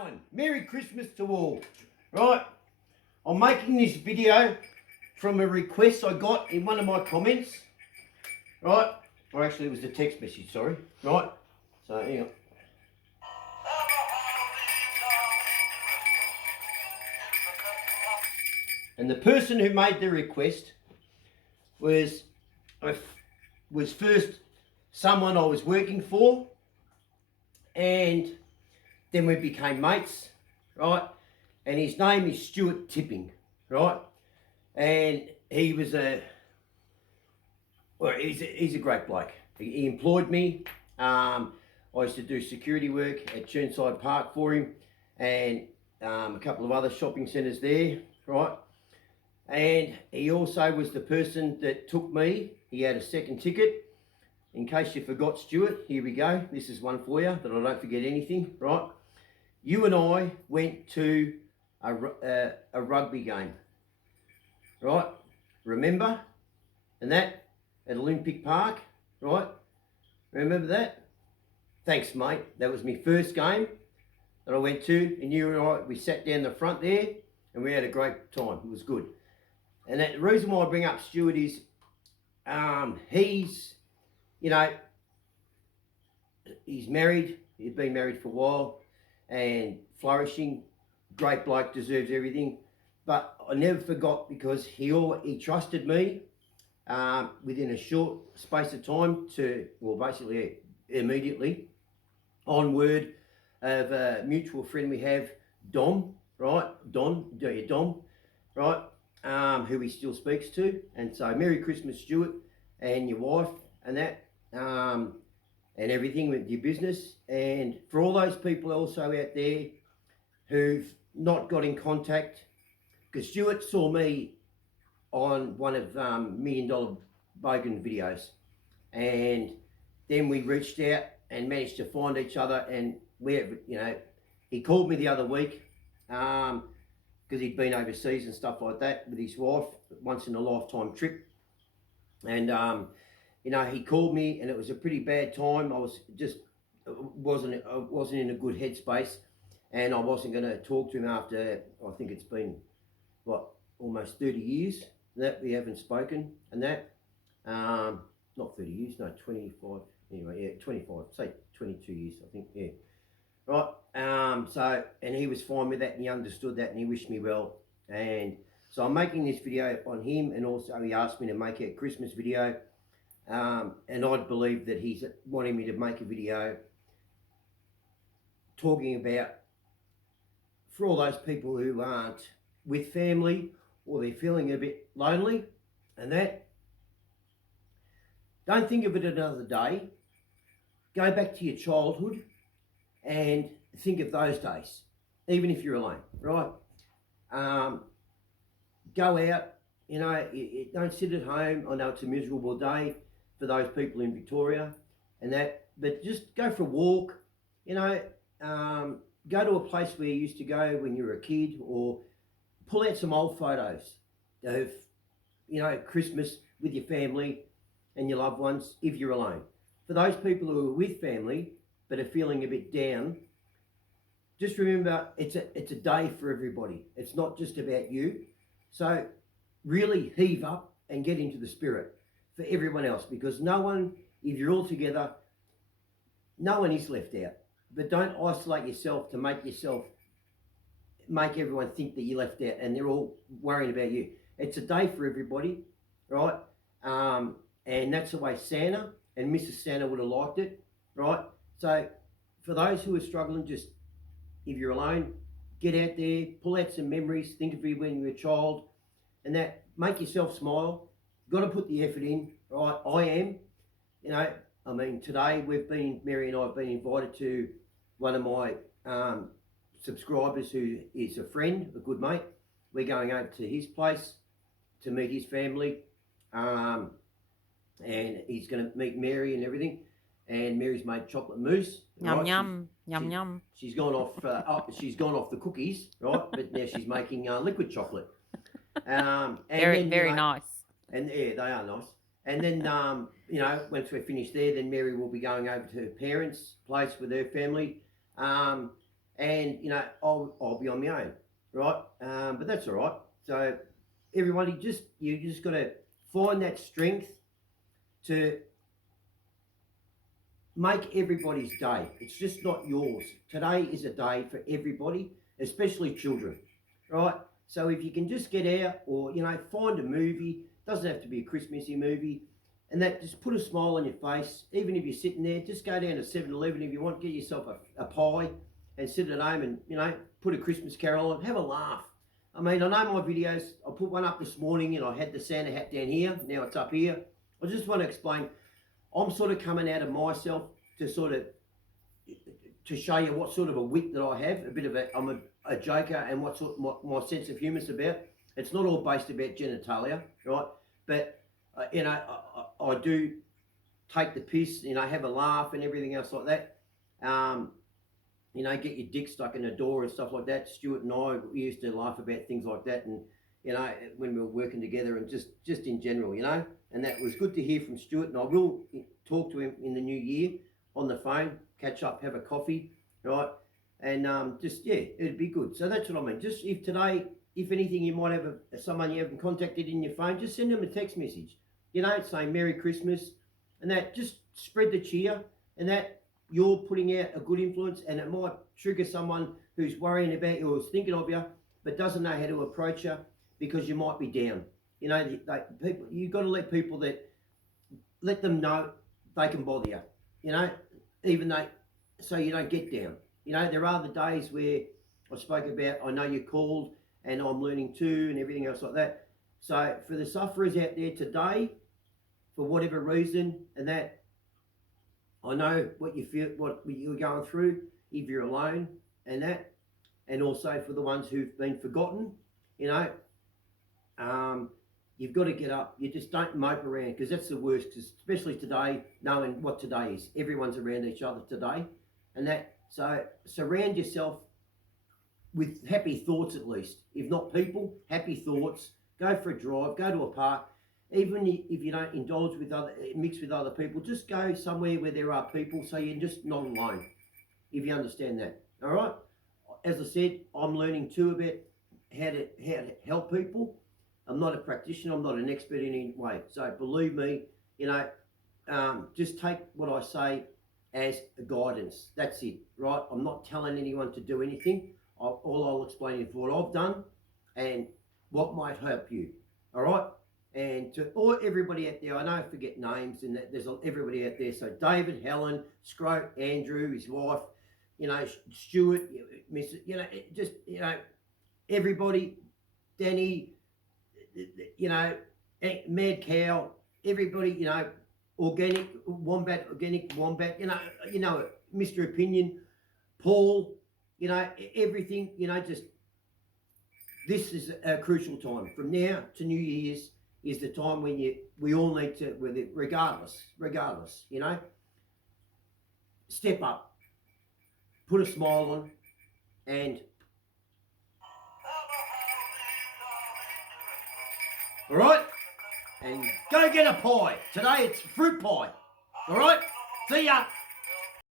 going? Merry Christmas to all. Right, I'm making this video from a request I got in one of my comments. Right, or actually it was a text message, sorry. Right, so hang on. And the person who made the request was first someone I was working for, and then we became mates, right? And his name is Stuart Tipping, right? And he was he's a great bloke. He employed me. I used to do security work at Churnside Park for him, and a couple of other shopping centres there, right? And he also was the person that took me. He had a second ticket. In case you forgot, Stuart, here we go. This is one for you, that I don't forget anything, right? You and I went to a rugby game, right? Remember? And that at Olympic Park, right? Remember that? Thanks, mate. That was my first game that I went to, and you and I, we sat down the front there, and we had a great time. It was good. And the reason why I bring up Stuart is he's, you know, he's married. He's been married for a while and flourishing. Great bloke, deserves everything. But I never forgot, because he trusted me within a short space of time to, well, basically immediately, on word of a mutual friend we have, Dom, right? Dom, right? Who he still speaks to. And so Merry Christmas, Stuart, and your wife, and that, and everything with your business. And for all those people also out there who've not got in contact, because Stuart saw me on one of $1 Million Bogan videos, and then we reached out and managed to find each other, and he called me the other week, because he'd been overseas and stuff like that with his wife, once in a lifetime trip. And, he called me, and it was a pretty bad time. I was just, wasn't in a good headspace, and I wasn't going to talk to him after, I think it's been, almost 30 years that we haven't spoken, and that, not 30 years, no, 25, anyway, yeah, 25, say 22 years, I think, yeah. Right, so, and he was fine with that, and he understood that, and he wished me well. And so I'm making this video on him, and also he asked me to make a Christmas video, and I believe that he's wanting me to make a video talking about, for all those people who aren't with family, or they're feeling a bit lonely, and that, don't think of it another day. Go back to your childhood and think of those days, even if you're alone, right? Go out, don't sit at home. I know it's a miserable day for those people in Victoria and that, but just go for a walk, go to a place where you used to go when you were a kid, or pull out some old photos of, Christmas with your family and your loved ones if you're alone. For those people who are with family but are feeling a bit down, just remember it's a day for everybody. It's not just about you. So really heave up and get into the spirit for everyone else, because no one, if you're all together, no one is left out. But don't isolate yourself to make everyone think that you're left out and they're all worrying about you. It's a day for everybody, right? And that's the way Santa and Mrs. Santa would have liked it, right? So for those who are struggling, just, if you're alone, get out there, pull out some memories, think of you when you were a child, and that, make yourself smile. You've got to put the effort in, right? I am, today Mary and I have been invited to one of my subscribers who is a friend, a good mate. We're going over to his place to meet his family, and he's going to meet Mary and everything. And Mary's made chocolate mousse. Yum, right? yum, yum. She's gone off. She's gone off the cookies, right? But now she's making liquid chocolate. And very nice. And yeah, they are nice. And then once we're finished there, then Mary will be going over to her parents' place with her family, and I'll be on my own, right? But that's all right. So everybody, you just got to find that strength to make everybody's day. It's just not yours. Today is a day for everybody, especially children, right? So if you can just get out, or find a movie. Doesn't have to be a Christmassy movie, and that just put a smile on your face. Even if you're sitting there, just go down to 7-Eleven if you want, get yourself a pie, and sit at home and put a Christmas carol on, have a laugh. I mean, I know my videos. I put one up this morning, and I had the Santa hat down here. Now it's up here. I just want to explain. I'm sort of coming out of myself to show you what sort of a wit that I have. I'm a joker, and what sort my sense of humour is about. It's not all based about genitalia, right? But I do take the piss, have a laugh and everything else like that. Get your dick stuck in the door and stuff like that. Stuart and I, we used to laugh about things like that, and when we were working together, and just in general, and that was good to hear from Stuart. And I will talk to him in the new year on the phone, catch up, have a coffee, right? And it'd be good. So that's what I mean. Just if today, if anything, you might have someone you haven't contacted in your phone, just send them a text message, saying Merry Christmas, and that just spread the cheer, and that you're putting out a good influence, and it might trigger someone who's worrying about you or who's thinking of you, but doesn't know how to approach you because you might be down. People, you've got to let them know they can bother you, so you don't get down. There are the days where I spoke about, I know you called, and I'm learning too, and everything else like that. So for the sufferers out there today, for whatever reason, and that, I know what you feel, what you're going through, if you're alone, and that, and also for the ones who've been forgotten, you've got to get up. You just don't mope around, because that's the worst, especially today, knowing what today is. Everyone's around each other today, and that, so surround yourself with happy thoughts, at least. If not people, happy thoughts. Go for a drive, go to a park. Even if you don't mix with other people, just go somewhere where there are people, so you're just not alone, if you understand that. All right? As I said, I'm learning too about how to help people. I'm not a practitioner, I'm not an expert in any way. So believe me, just take what I say as a guidance. That's it, right? I'm not telling anyone to do anything. All I'll explain is what I've done and what might help you. All right? And to everybody out there, I know I forget names, and there's everybody out there. So David, Helen, Scroat, Andrew, his wife, Stuart, everybody, Danny, Mad Cow, everybody, Organic Wombat, Mr. Opinion, Paul, everything, just, this is a crucial time. From now to New Year's is the time when we all need to, regardless, step up, put a smile on, and all right, and go get a pie. Today it's fruit pie. All right, see ya.